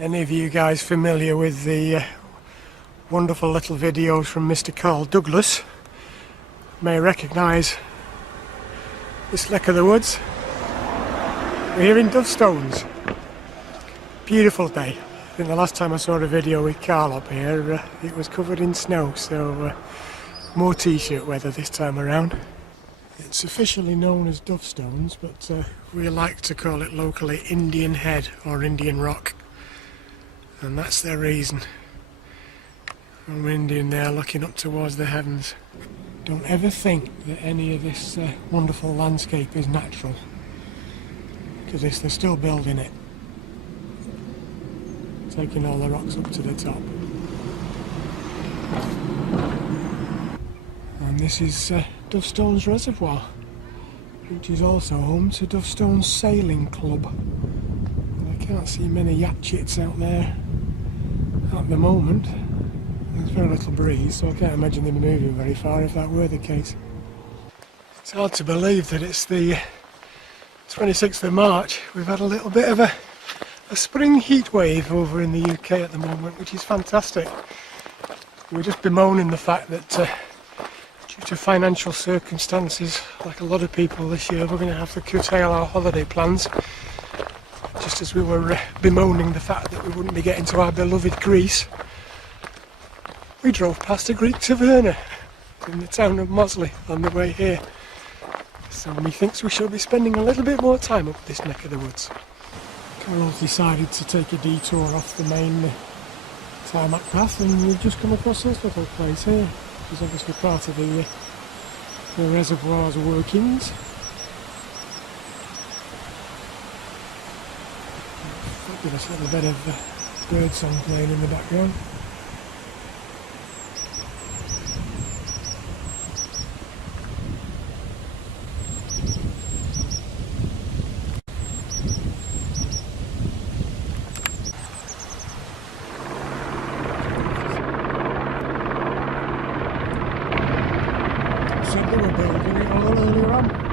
Any of you guys familiar with the wonderful little videos from Mr. Carl Douglas may recognise this neck of the woods. We're here in Dovestones. Beautiful day. I think the last time I saw a video with Carl up here, it was covered in snow, so more t-shirt weather this time around. It's officially known as Dovestones, but we like to call it locally Indian Head or Indian Rock. And that's their reason. I'm Indian there looking up towards the heavens. Don't ever think that any of this wonderful landscape is natural, because they're still building it. Taking all the rocks up to the top. And this is Dovestones Reservoir, which is also home to Dovestones Sailing Club. And I can't see many yachts out there at the moment. There's very little breeze, so I can't imagine them moving very far if that were the case. It's hard to believe that it's the 26th of March. We've had a little bit of a spring heat wave over in the UK at the moment, which is fantastic. We're just bemoaning the fact that due to financial circumstances, like a lot of people this year, we're going to have to curtail our holiday plans. Just as we were bemoaning the fact that we wouldn't be getting to our beloved Greece, we drove past a Greek taverna in the town of Mosley on the way here. So methinks we shall be spending a little bit more time up this neck of the woods. Carol's decided to take a detour off the main tarmac path, and we've just come across this little place here, which is obviously part of the reservoir's workings. Fabulous little bit of birdsong playing in the background. Said they were building it all earlier on.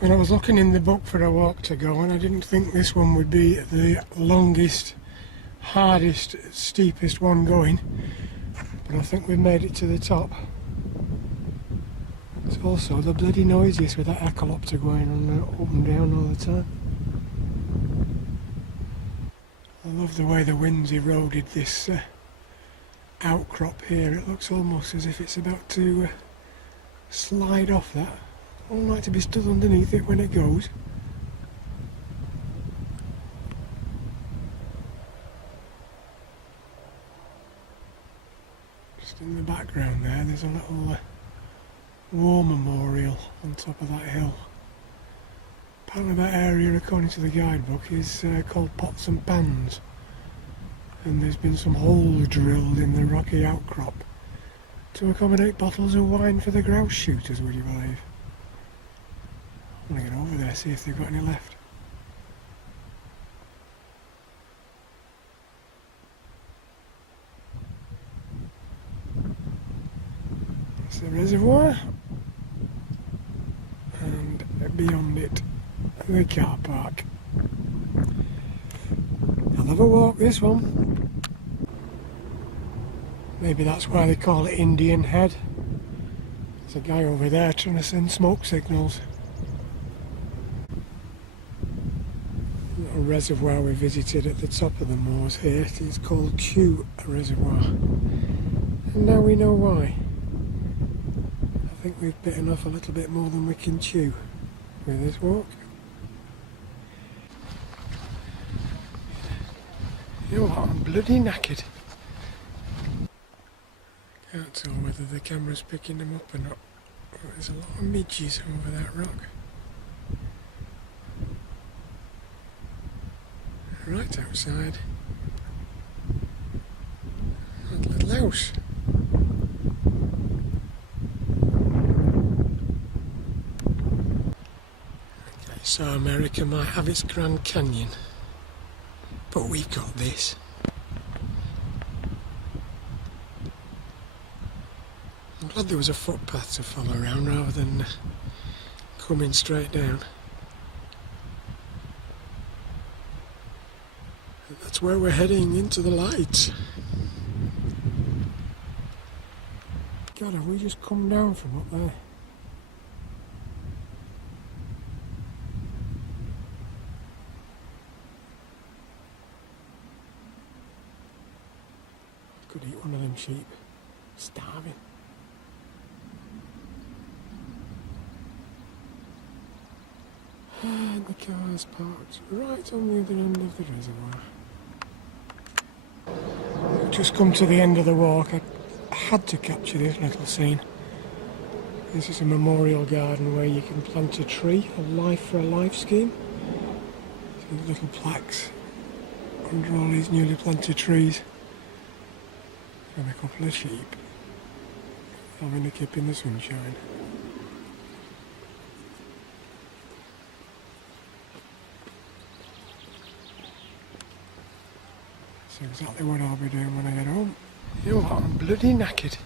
And I was looking in the book for a walk to go, and I didn't think this one would be the longest, hardest, steepest one going, but I think we've made it to the top. It's also the bloody noisiest with that echolopter going on up and down all the time. I love the way the wind's eroded this outcrop here. It looks almost as if it's about to slide off that. I don't like to be stood underneath it when it goes. Just in the background there's a little war memorial on top of that hill. Apparently that area, according to the guidebook, is called Pots and Pans, and there's been some holes drilled in the rocky outcrop to accommodate bottles of wine for the grouse shooters, would you believe? I'm going to get over there, see if they've got any left. It's the reservoir, and beyond it, the car park. I'll have a walk, this one. Maybe that's why they call it Indian Head. There's a guy over there trying to send smoke signals. A reservoir we visited at the top of the moors here. It is called Chew Reservoir, and now we know why. I think we've bitten off a little bit more than we can chew with this walk. You know what, I'm bloody knackered. Can't tell whether the camera's picking them up or not. But there's a lot of midges over that rock. Right outside. That little house. Okay, so America might have its Grand Canyon, but we've got this. I'm glad there was a footpath to follow around rather than coming straight down. That's where we're heading, into the light. God, have we just come down from up there? Could eat one of them sheep. Starving. And the car's parked right on the other end of the reservoir. We've just come to the end of the walk. I had to capture this little scene. This is a memorial garden where you can plant a tree, a Life for a Life scheme. See the little plaques under all these newly planted trees. And a couple of sheep having a kip in the sunshine. That's exactly what I'll be doing when I get home. You know what, I'm bloody knackered.